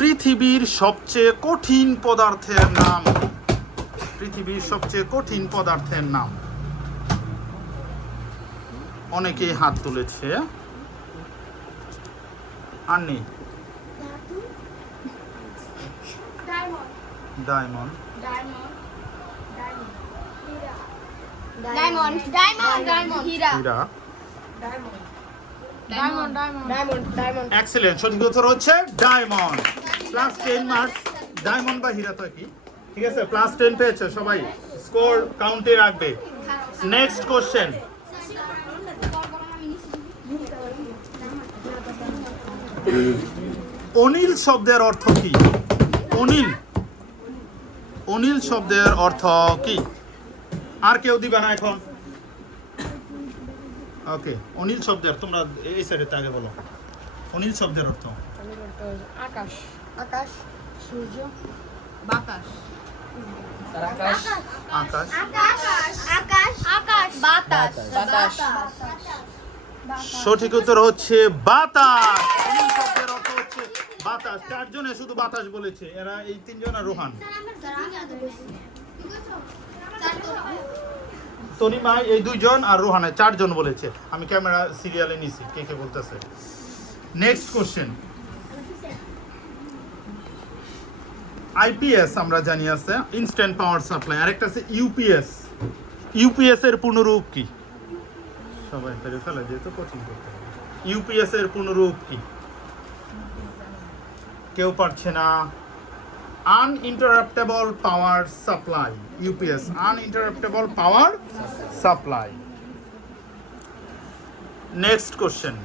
পৃথিবীর সবচেয়ে কঠিন পদার্থের নাম। পৃথিবীর সবচেয়ে কঠিন পদার্থের নাম। অনেকেই হাত তুলেছে। আর নেই। Diamond. Diamond. Diamond. Diamond. Diamond diamond হীরা। হীরা। ডায়মন্ড। ডায়মন্ড। ডায়মন্ড। এক্সেলেন্ট সঠিক উত্তর হচ্ছে diamond. Plus ten marks diamond বা হীরা তো কি ঠিক আছে? প্লাস টেন পেয়েছে সবাই। স্কোর কাউন্টে রাখবে। নেক্সট কোশ্চেন অনিল শব্দের অর্থ কি? অনিল। অনিল শব্দের অর্থ কি? আর কেউ দিবে না এখন? ওকে অনিল শব্দের, তোমরা এই সাইডে আগে বলো। অনিল শব্দের অর্থ? আকাশ। আকাশ সূর্য বাতাস। আকাশ? আকাশ। আকাশ আকাশ বাতাস। বাতাস। সঠিক উত্তর হচ্ছে বাতাস। অনিল শব্দের অর্থ হচ্ছে বাতাস। চারজনে শুধু বাতাস বলেছে। এরা এই তিনজন আর রোহান। তনিমা এই দুইজন আর রোহানে চারজন বলেছে। আমি ক্যামেরা সিরিয়ালে নিছি। কে কে বলতেছে? নেক্সট কোশ্চেন আইপিএস আমরা জানি আছে ইনস্ট্যান্ট পাওয়ার সাপ্লাই আরেকটা আছে ইউপিএস ইউপিএস এর পূর্ণরূপ কি? সবাই পেরে ফেলে, যেহেতু কঠিন করতে ইউপিএস এর পূর্ণরূপ কি? কেউ পারছে না। Uninterruptible power supply UPS uninterruptible power supply next question